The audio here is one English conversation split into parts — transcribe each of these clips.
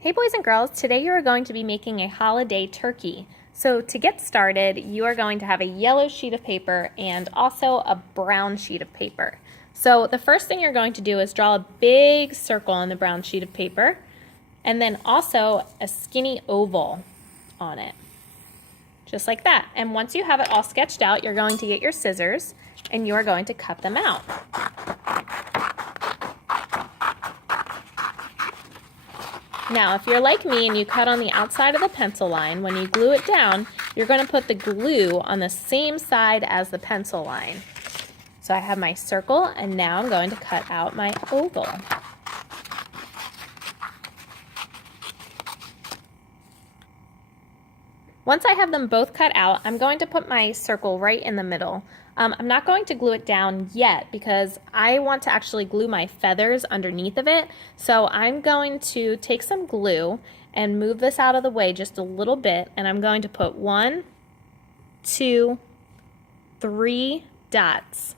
Hey boys and girls, today you are going to be making a holiday turkey. So to get started, you are going to have a yellow sheet of paper and also a brown sheet of paper. So the first thing you're going to do is draw a big circle on the brown sheet of paper and then also a skinny oval on it, just like that. And once you have it all sketched out, you're going to get your scissors and you are going to cut them out. Now, if you're like me and you cut on the outside of the pencil line, when you glue it down, you're going to put the glue on the same side as the pencil line. So I have my circle, and now I'm going to cut out my oval. Once I have them both cut out, I'm going to put my circle right in the middle. I'm not going to glue it down yet because I want to actually glue my feathers underneath of it. So I'm going to take some glue and move this out of the way just a little bit, and I'm going to put 1, 2, 3 dots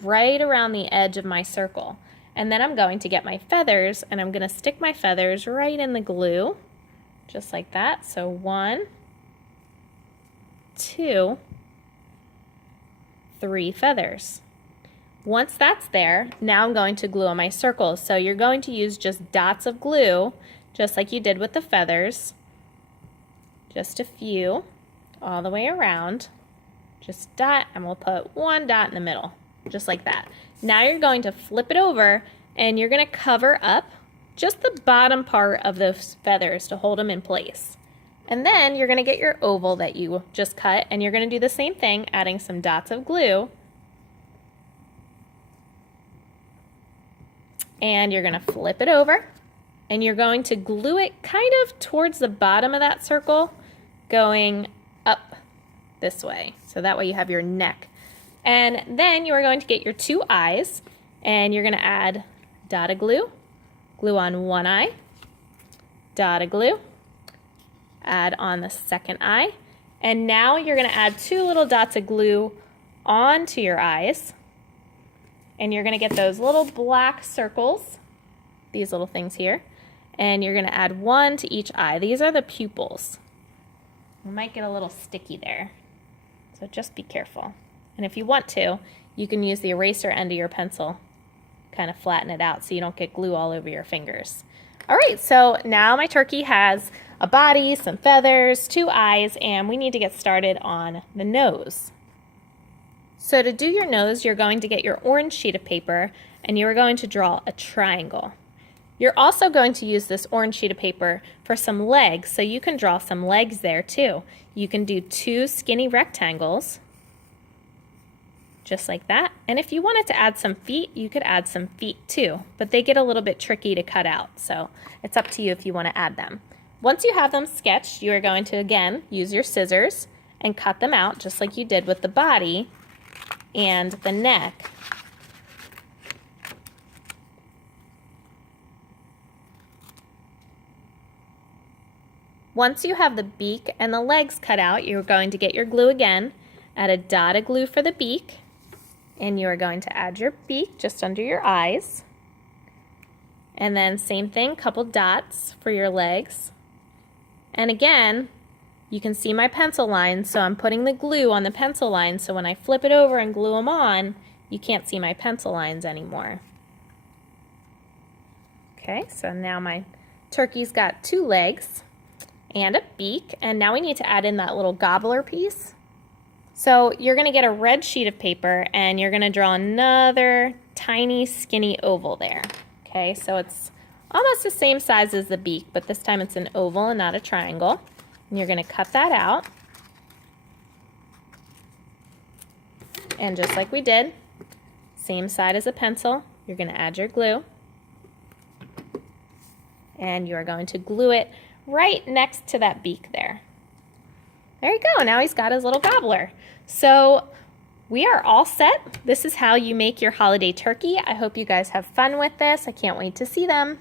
right around the edge of my circle. And then I'm going to get my feathers and I'm going to stick my feathers right in the glue, just like that. So 1, 2, 3 feathers. Once that's there, now I'm going to glue on my circles. So you're going to use just dots of glue, just like you did with the feathers. Just a few all the way around. Just dot, and we'll put 1 dot in the middle, just like that. Now you're going to flip it over and you're going to cover up just the bottom part of those feathers to hold them in place. And then you're going to get your oval that you just cut and you're going to do the same thing, adding some dots of glue. And you're going to flip it over and you're going to glue it kind of towards the bottom of that circle, going up this way. So that way you have your neck. And then you are going to get your 2 eyes and you're going to add dot of glue, glue on 1 eye, dot of glue, add on the 2nd eye, and now you're going to add 2 little dots of glue onto your eyes, and you're going to get those little black circles, these little things here, and you're going to add 1 to each eye. These are the pupils. You might get a little sticky there, so just be careful. And if you want to, you can use the eraser end of your pencil, kind of flatten it out so you don't get glue all over your fingers. All right, so now my turkey has a body, some feathers, 2 eyes, and we need to get started on the nose. So to do your nose, you're going to get your orange sheet of paper and you're going to draw a triangle. You're also going to use this orange sheet of paper for some legs, so you can draw some legs there too. You can do 2 skinny rectangles, just like that. And if you wanted to add some feet, you could add some feet too, but they get a little bit tricky to cut out, so it's up to you if you want to add them. Once you have them sketched, you are going to again use your scissors and cut them out just like you did with the body and the neck. Once you have the beak and the legs cut out, you're going to get your glue again, add a dot of glue for the beak, and you are going to add your beak just under your eyes. And then same thing, couple dots for your legs. And again, you can see my pencil lines, so I'm putting the glue on the pencil line, so when I flip it over and glue them on, you can't see my pencil lines anymore. Okay, so now my turkey's got 2 legs and a beak, and now we need to add in that little gobbler piece. So you're going to get a red sheet of paper and you're going to draw another tiny skinny oval there. Okay, so it's almost the same size as the beak, but this time it's an oval and not a triangle. And you're going to cut that out. And just like we did, same side as a pencil, you're going to add your glue. And you're going to glue it right next to that beak there. There you go, now he's got his little gobbler. So we are all set. This is how you make your holiday turkey. I hope you guys have fun with this. I can't wait to see them.